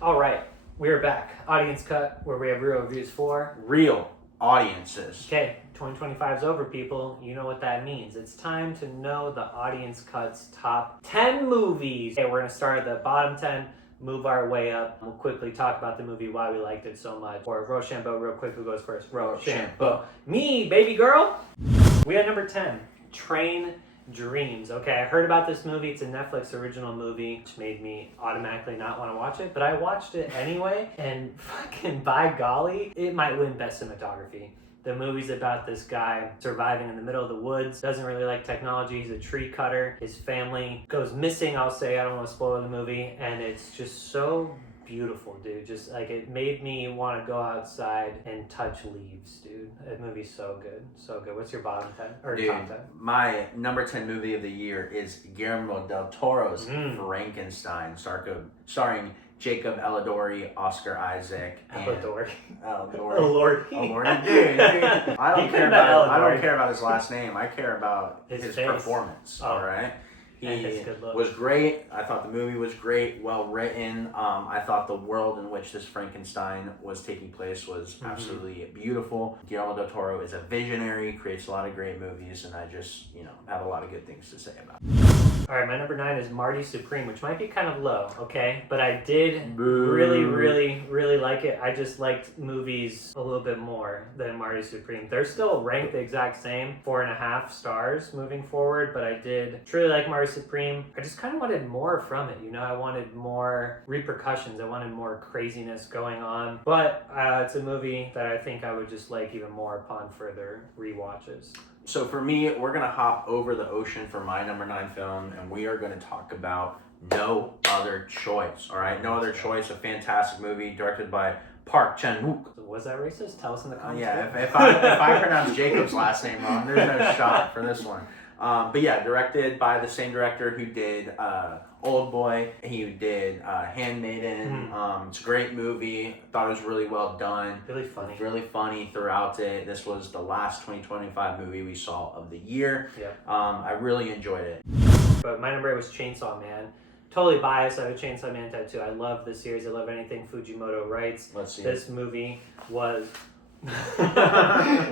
All right, we're back. Audience cut, where we have real reviews for real audiences. Okay, 2025 is over, people. You know what that means. It's time to know the audience cut's top 10 movies. Okay, we're gonna start at the bottom 10, move our way up. We'll quickly talk about the movie, why we liked it so much. Or Rochambeau, real quick, who goes first? Rochambeau. Me, baby girl. We had number 10, Train Dreams. Okay, I heard about this movie. It's a Netflix original movie, which made me automatically not want to watch it, but I watched it anyway, and fucking by golly, it might win best cinematography. The movie's about this guy surviving in the middle of the woods, doesn't really like technology, he's a tree cutter, his family goes missing, I'll say, I don't want to spoil the movie, and it's just so beautiful, dude. Just like, it made me want to go outside and touch leaves, dude. That movie's so good, so good. What's your bottom 10 or Dude, top 10? My number 10 movie of the year is Guillermo del Toro's Frankenstein, starring Jacob Elordi, Oscar Isaac, and Elordi. Dude. I don't care about his last name. I care about his performance. Oh. All right. He was was great. I thought the movie was great, well written. I thought the world in which this Frankenstein was taking place was absolutely beautiful. Guillermo del Toro is a visionary, creates a lot of great movies, and I just, have a lot of good things to say about it. All right, my number 9 is Marty Supreme, which might be kind of low, okay? But I did really like it. I just liked movies a little bit more than Marty Supreme. They're still ranked the exact same, 4.5 stars moving forward, but I did truly like Marty Supreme. I just kind of wanted more from it, I wanted more repercussions. I wanted more craziness going on. But it's a movie that I think I would just like even more upon further rewatches. So for me, we're going to hop over the ocean for my number 9 film, and we are going to talk about No Other Choice, all right? No Other Choice, a fantastic movie directed by Park Chan-wook. Was that racist? Tell us in the comments. Yeah, if I pronounce Jacob's last name wrong, there's no shot for this one. But yeah, directed by the same director who did Old Boy. He did Handmaiden. It's a great movie. Thought it was really well done. Really funny throughout it. This was the last 2025 movie we saw of the year. Yeah. I really enjoyed it. But my number 8 was Chainsaw Man. Totally biased. I have a Chainsaw Man tattoo. I love this series. I love anything Fujimoto writes. Let's see. This movie was...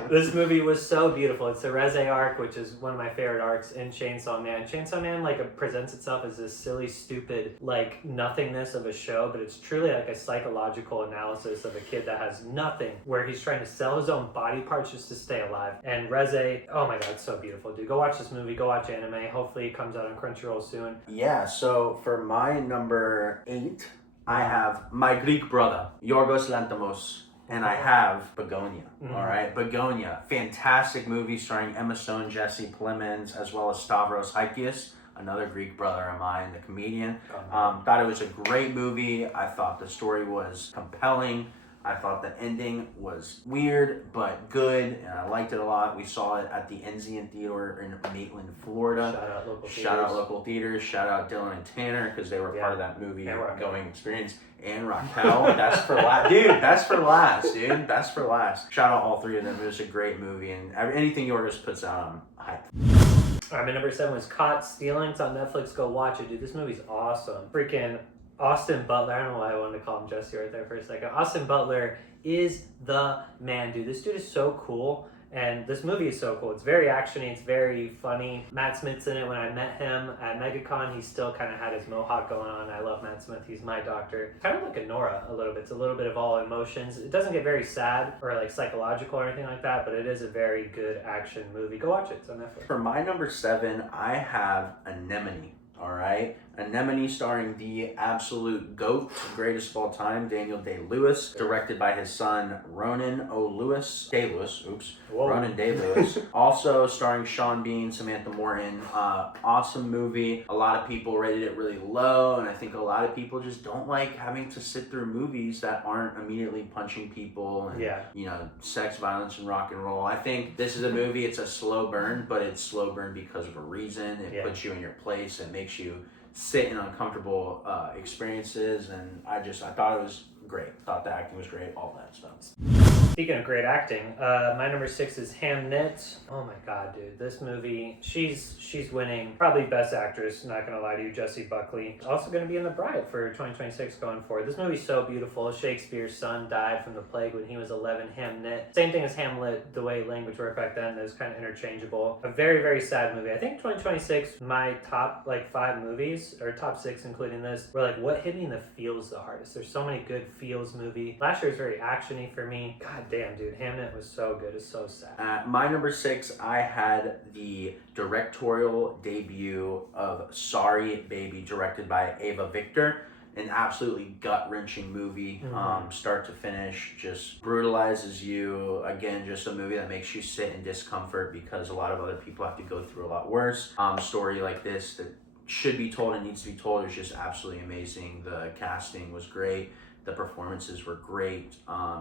This movie was so beautiful. It's the Reze arc, which is one of my favorite arcs in Chainsaw Man. Chainsaw Man presents itself as this silly, stupid, nothingness of a show, but it's truly like a psychological analysis of a kid that has nothing, where he's trying to sell his own body parts just to stay alive. And Reze, oh my god, it's so beautiful, dude. Go watch this movie. Go watch anime. Hopefully it comes out on Crunchyroll soon. Yeah, so for my number 8, I have my Greek brother, Yorgos Lanthimos. And I have Begonia, all right? Begonia, fantastic movie starring Emma Stone, Jesse Plemons, as well as Stavros Hykias, another Greek brother of mine, the comedian. Thought it was a great movie. I thought the story was compelling. I thought the ending was weird, but good, and I liked it a lot. We saw it at the Enzian Theater in Maitland, Florida. Shout out local theaters. Shout out Dylan and Tanner, because they were part of that movie going experience. And Raquel, that's for last. Dude, that's for last, dude. That's for last. Shout out all 3 of them. It was a great movie, and anything Yorgos puts out, I'm hyped. All right, my number 7 was Caught Stealing. It's on Netflix. Go watch it, dude. This movie's awesome. Freaking Austin Butler. I don't know why I wanted to call him Jesse right there for a second. Austin Butler is the man, dude. This dude is so cool. And this movie is so cool. It's very actiony. It's very funny. Matt Smith's in it. When I met him at MegaCon, he still kind of had his mohawk going on. I love Matt Smith. He's my doctor. Kind of like a Nora a little bit. It's a little bit of all emotions. It doesn't get very sad or psychological or anything like that, but it is a very good action movie. Go watch it. It's on Netflix. For my number 7, I have Anemone. All right, Anemone, starring the absolute GOAT, greatest of all time, Daniel Day-Lewis, directed by his son Ronan Day-Lewis. Ronan Day-Lewis. Also starring Sean Bean, Samantha Morton. Awesome movie. A lot of people rated it really low, and I think a lot of people just don't like having to sit through movies that aren't immediately punching people and sex, violence, and rock and roll. I think this is a movie. It's a slow burn, but it's slow burn because of a reason. It puts you in your place. It makes you sit in uncomfortable experiences, and I thought it was great. Thought the acting was great, all that stuff. Speaking of great acting, my number 6 is Hamnet. Oh my god, dude, this movie, she's winning probably best actress, not gonna lie to you, Jessie Buckley. Also gonna be in The Bride for 2026 going forward. This movie's so beautiful. Shakespeare's son died from the plague when he was 11. Hamnet, same thing as Hamlet, the way language worked back then, it was kind of interchangeable. A very, very sad movie. I think 2026, my top like 5 movies, or top 6 including this, were like what hit me in the feels the hardest. There's so many good feels movie. Last year was very actiony for me. God damn, dude, Hamnet was so good. It's so sad. At my number 6, I had the directorial debut of Sorry Baby, directed by Ava Victor. An absolutely gut-wrenching movie, start to finish, just brutalizes you. Again, just a movie that makes you sit in discomfort because a lot of other people have to go through a lot worse. Story like this that should be told and needs to be told is just absolutely amazing. The casting was great. The performances were great.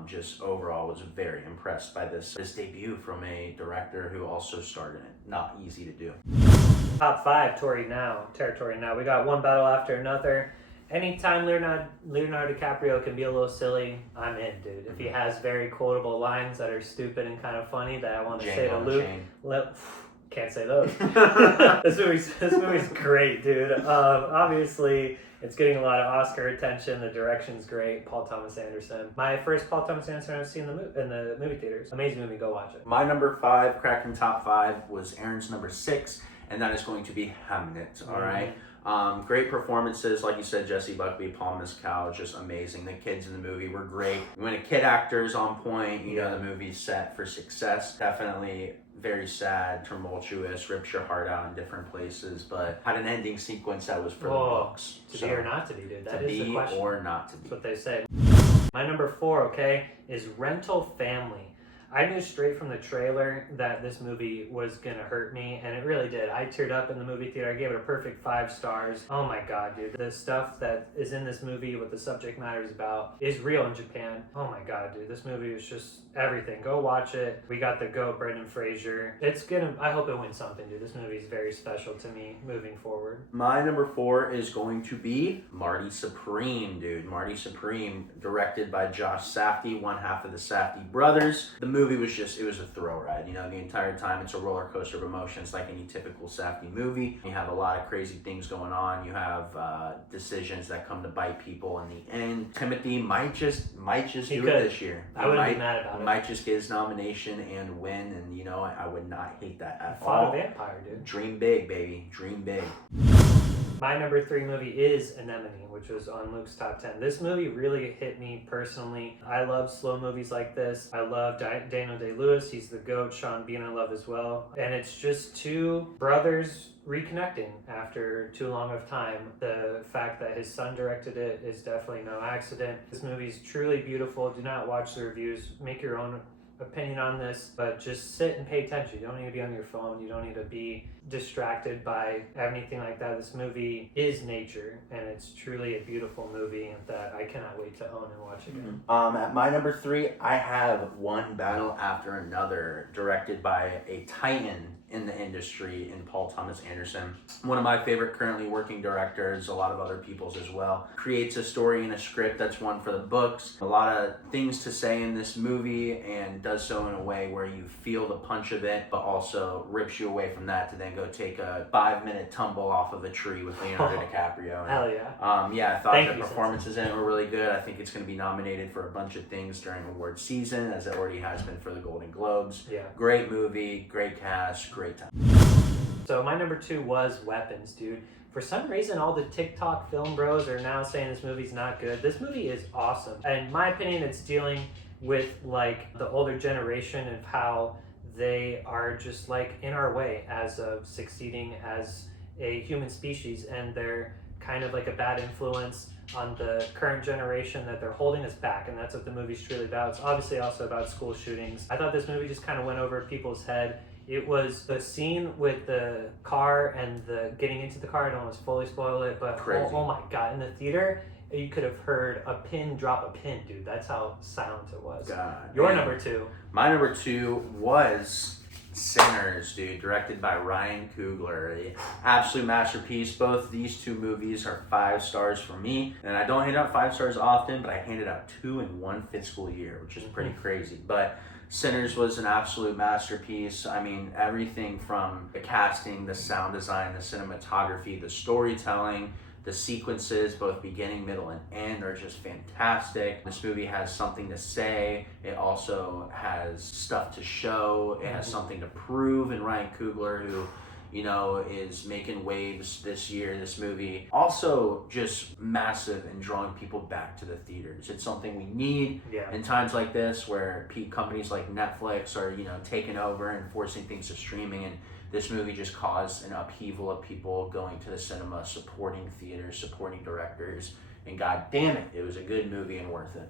Just overall was very impressed by this debut from a director who also starred in it. Not easy to do. Top 5 territory now. We got One Battle After Another. Anytime Leonardo DiCaprio can be a little silly, I'm in, dude. If he has very quotable lines that are stupid and kind of funny that I want to say to Luke, can't say those. This movie's great, dude. Obviously, it's getting a lot of Oscar attention. The direction's great. Paul Thomas Anderson. My first Paul Thomas Anderson I've seen in the movie theaters. Amazing movie. Go watch it. My number 5, cracking top 5, was Aaron's number 6, and that is going to be Hamnet. All right. Great performances, like you said, Jessie Buckley, Paul Mescal, just amazing. The kids in the movie were great. When a kid actor is on point, you know the movie's set for success. Definitely very sad, tumultuous, rips your heart out in different places, but had an ending sequence that was for the books. To be or not to be, dude. That is the question. Or not to be. That's what they say. My number 4, okay, is Rental Family. I knew straight from the trailer that this movie was gonna hurt me, and it really did. I teared up in the movie theater. I gave it a perfect 5 stars. Oh my god, dude. The stuff that is in this movie, what the subject matter is about, is real in Japan. Oh my god, dude. This movie is just everything. Go watch it. We got the GOAT, Brendan Fraser. I hope it wins something, dude. This movie is very special to me moving forward. My number 4 is going to be Marty Supreme, dude. Marty Supreme, directed by Josh Safdie, one half of the Safdie brothers. The movie was it was a thrill ride, you know, the entire time. It's a roller coaster of emotions like any typical Safdie movie. You have a lot of crazy things going on. You have decisions that come to bite people in the end. Timothy might just do it this year. I wouldn't be mad about it. Might just get his nomination and win, and you know, I would not hate that at all. Fought a vampire, dude. Dream big, baby. Dream big. My number 3 movie is Anemone, which was on Luke's top 10. This movie really hit me personally. I love slow movies like this. I love Daniel Day-Lewis. He's the GOAT. Sean Bean I love as well. And it's just 2 brothers reconnecting after too long of time. The fact that his son directed it is definitely no accident. This movie's truly beautiful. Do not watch the reviews. Make your own opinion on this, but just sit and pay attention. You don't need to be on your phone. You don't need to be distracted by anything like that. This movie is nature, and it's truly a beautiful movie that I cannot wait to own and watch again. At my number 3, I have One Battle After Another, directed by a titan in the industry in Paul Thomas Anderson. One of my favorite currently working directors, a lot of other people's as well. Creates a story and a script that's one for the books. A lot of things to say in this movie, and does so in a way where you feel the punch of it, but also rips you away from that to then go take a 5-minute tumble off of a tree with Leonardo DiCaprio. Hell yeah. Yeah, I thought the performances in it were really good. I think it's going to be nominated for a bunch of things during award season, as it already has been for the Golden Globes. Yeah. Great movie, great cast, great time. So my number 2 was Weapons, dude. For some reason, all the TikTok film bros are now saying this movie's not good. This movie is awesome. And in my opinion, it's dealing with like the older generation and how they are just like in our way as of succeeding as a human species, and they're kind of like a bad influence on the current generation, that they're holding us back, and that's what the movie's truly about. It's obviously also about school shootings. I thought this movie just kind of went over people's head. It was the scene with the car and the getting into the car. I don't want to fully spoil it, but oh my god, in the theater, you could have heard a pin drop a pin, dude. That's how silent it was. God, Your number 2. My number 2 was Sinners, dude, directed by Ryan Coogler. Absolute masterpiece. Both these two movies are 5 stars for me. And I don't hand out 5 stars often, but I handed out 2 in 1 fiscal year, which is pretty crazy. But Sinners was an absolute masterpiece. I mean, everything from the casting, the sound design, the cinematography, the storytelling, the sequences, both beginning, middle, and end, are just fantastic. This movie has something to say. It also has stuff to show. It has something to prove in Ryan Coogler, who, you know, is making waves this year. This movie also just massive in drawing people back to the theaters. It's something we need in times like this, where companies like Netflix are, you know, taking over and forcing things to streaming. And this movie just caused an upheaval of people going to the cinema, supporting theaters, supporting directors, and god damn it, it was a good movie and worth it.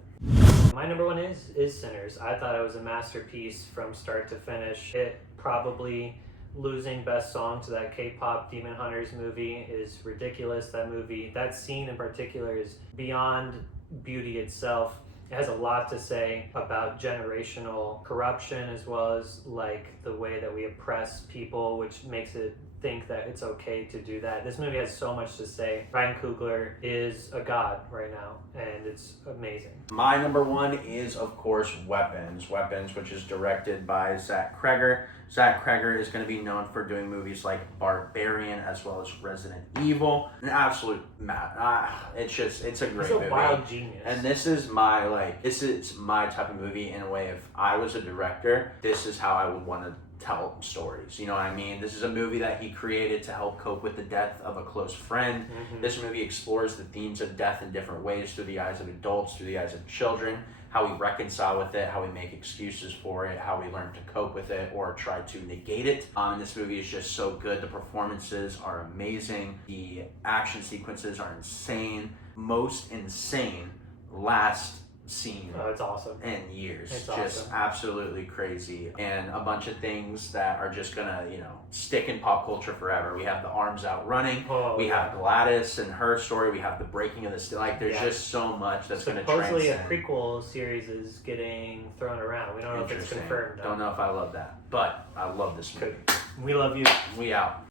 My number 1 is Sinners. I thought it was a masterpiece from start to finish. It probably losing best song to that K-pop Demon Hunters movie is ridiculous. That scene in particular is beyond beauty itself. It has a lot to say about generational corruption, as well as like the way that we oppress people, which makes it think that it's okay to do that. This movie has so much to say. Ryan Coogler is a god right now, and it's amazing. My number 1 is, of course, Weapons, which is directed by Zach Cregger. Zach Cregger is going to be known for doing movies like Barbarian, as well as Resident Evil. An absolute it's a great movie. He's a wild genius. And this is my type of movie. In a way, if I was a director, this is how I would want to tell stories. You know what I mean? This is a movie that he created to help cope with the death of a close friend. This movie explores the themes of death in different ways, through the eyes of adults, through the eyes of children, how we reconcile with it, how we make excuses for it, how we learn to cope with it or try to negate it. And this movie is just so good. The performances are amazing. The action sequences are insane. Most insane last scene it's awesome. in years. It's just awesome. Absolutely crazy. And a bunch of things that are just gonna, you know, stick in pop culture forever. We have the arms out running. We have Gladys and her story. We have the breaking of the there's just so much that's gonna supposedly transcend. a prequel series is getting thrown around. We don't know if it's confirmed. Don't know if I love that, but I love this movie. We love you. We out.